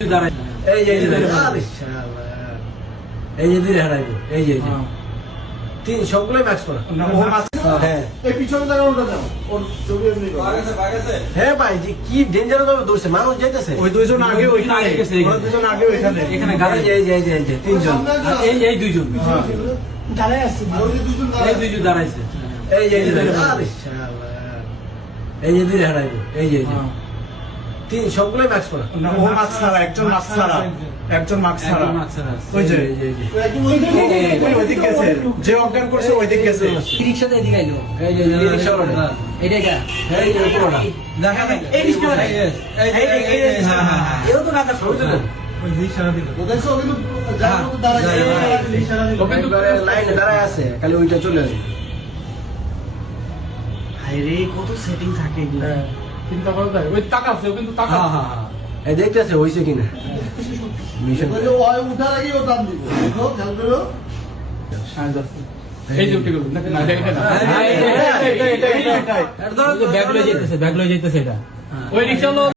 এই যে ধীরে হারাইবো এই যে তিন সবগুলোই ম্যাক্স করা। হ্যাঁ এই পিছনে দাঁড়া ওটা দাও ওর ছবি এমনি করো হ্যাঁ ভাই যে কি ডেঞ্জার ভাবে দৌড়ছে মানুষ যাইতেছে ওই দুইজন আগে ওইখানে ওই দুইজন আগে ওইখানে এখানে এই যে তিনজন এই দুইজন দাঁড়ায় আছে আর ওই দুইজন এই দুইজন দাঁড়াইছে এই যে ধীরে হারাইবো এই যে তিন সবগুলোই ম্যাক্স করা। ও মাছ ছাড়া একজন মাছ ছাড়া একজন মাছ ছাড়া ওই যে ওইদিক গেছে যে অজ্ঞান করছে ওইদিক গেছে রিকশাতে এদিকে আইলো এই যে রিকশাওয়ালা এইটাই কা এই যে পুরোটা দেখা নাই এই রিকশাওয়ালা এও তো ঢাকা সবাই জানেন ওদেরকে কিন্তু যার মতো দাঁড়ায় লাইনে দাঁড়ায় আছে খালি ওইটা চলে আসবে। হায়রে কত সেটিং থাকে এগুলো চিন্তা করা যায় ওই টাকা আছে কিন্তু টাকা এই দেখতেছে হইছে কিনা মিশন ওই উঠার আগে ও টান দিব দেখো খেয়াল করো এই যে উঠে গেল না এটা ব্যাগ লয়ে যাইতেছে এটা ওই রিকশা